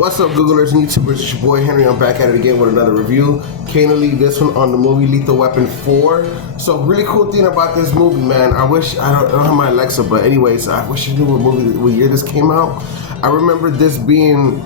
What's up, Googlers and YouTubers? It's your boy Henry. I'm back at it again with another review. Can't leave this one on the movie Lethal Weapon 4. So really cool thing about this movie, man. I don't have my Alexa, but anyways, I wish I knew what year this came out. I remember this being,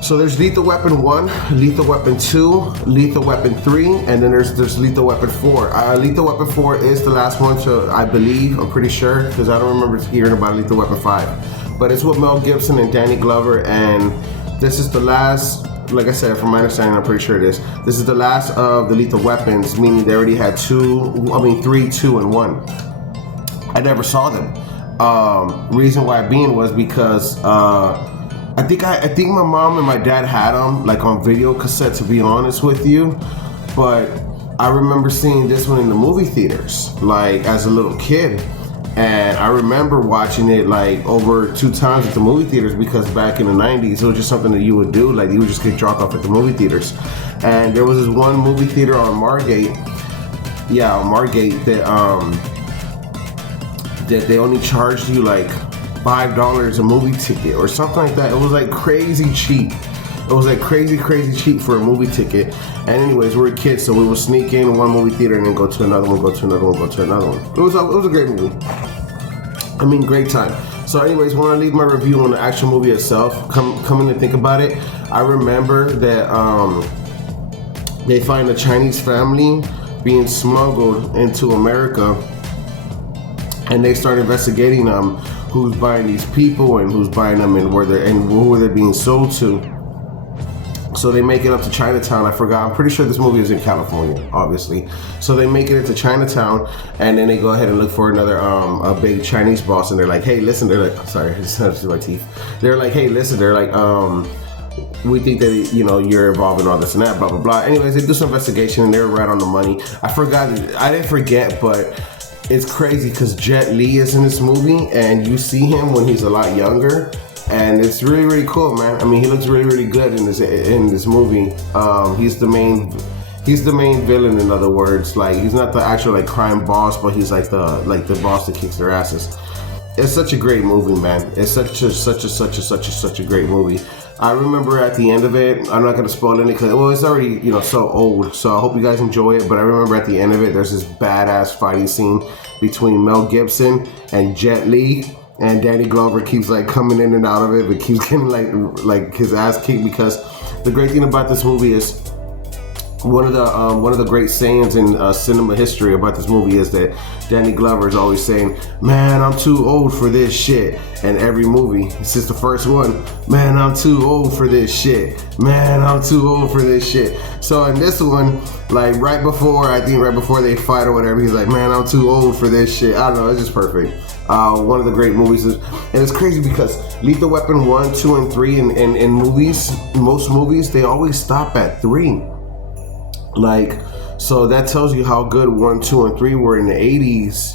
so there's Lethal Weapon 1, Lethal Weapon 2, Lethal Weapon 3, and then there's Lethal Weapon 4. Lethal Weapon 4 is the last one, so I believe, I'm pretty sure, because I don't remember hearing about Lethal Weapon 5. But it's with Mel Gibson and Danny Glover, and this is the last, like I said, from my understanding, I'm pretty sure it is. This is the last of the Lethal Weapons, meaning they already had 3, 2, and 1. I never saw them. Reason why being was because I think my mom and my dad had them like on video cassette, to be honest with you. But I remember seeing this one in the movie theaters, like as a little kid. And I remember watching it like over 2 times at the movie theaters, because back in the 90s, it was just something that you would do. Like you would just get dropped off at the movie theaters. And there was this one movie theater on Margate. Yeah, on Margate that they only charged you like $5 a movie ticket or something like that. It was like crazy cheap. It was like crazy cheap for a movie ticket. And anyways, we were kids, so we would sneak in one movie theater and then go to another one, go to another one, go to another one. It was a great movie. I mean, great time. So anyways, when I leave my review on the actual movie itself, coming to think about it, I remember that they find a Chinese family being smuggled into America, and they start investigating who's buying these people and who's buying them and who they're being sold to. So they make it up to Chinatown. I forgot. I'm pretty sure this movie is in California, obviously. So they make it into Chinatown, and then they go ahead and look for another a big Chinese boss, and they're like, "Hey, listen." They're like, "Sorry, I just had to do my teeth." They're like, "Hey, listen." They're like, "We think that you're involved in all this and that, blah blah blah." Anyways, they do some investigation, and they're right on the money. I didn't forget, but it's crazy because Jet Li is in this movie, and you see him when he's a lot younger. And it's really cool, man. I mean, he looks really good in this movie. He's the main villain, in other words. Like, he's not the actual like crime boss, but he's like the boss that kicks their asses. It's such a great movie, man. It's such a great movie. I remember at the end of it, I'm not gonna spoil any because it's already so old. So I hope you guys enjoy it. But I remember at the end of it, there's this badass fighting scene between Mel Gibson and Jet Li. And Danny Glover keeps like coming in and out of it, but keeps getting like his ass kicked, because the great thing about this movie is one of the great sayings in cinema history about this movie is that Danny Glover is always saying, "Man, I'm too old for this shit." And every movie, since the first one, "Man, I'm too old for this shit. Man, I'm too old for this shit." So in this one, like right before they fight or whatever, he's like, "Man, I'm too old for this shit." I don't know, it's just perfect. One of the great movies, and it's crazy because Lethal Weapon 1, 2, and 3 in movies, most movies, they always stop at 3. Like, so that tells you how good 1, 2, and 3 were in the 80s.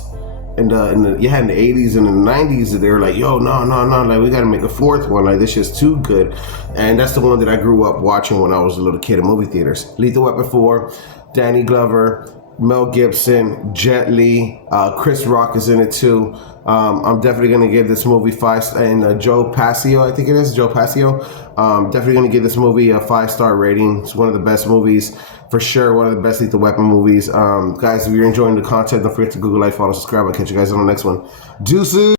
In the 80s and in the 90s, they were like, "Yo, no, like we gotta make a 4th one. Like this shit's too good." And that's the one that I grew up watching when I was a little kid in movie theaters. Lethal Weapon 4, Danny Glover, Mel Gibson, Jet Li, Chris Rock is in it too. I'm definitely gonna give this movie 5, and Joe Pasio, I think it is Joe Pasio. Definitely gonna give this movie a 5-star rating. It's one of the best movies, for sure. One of the best Lethal Weapon movies. Guys, if you're enjoying the content, don't forget to Google, like, follow, subscribe. I'll catch you guys on the next one. Deuces.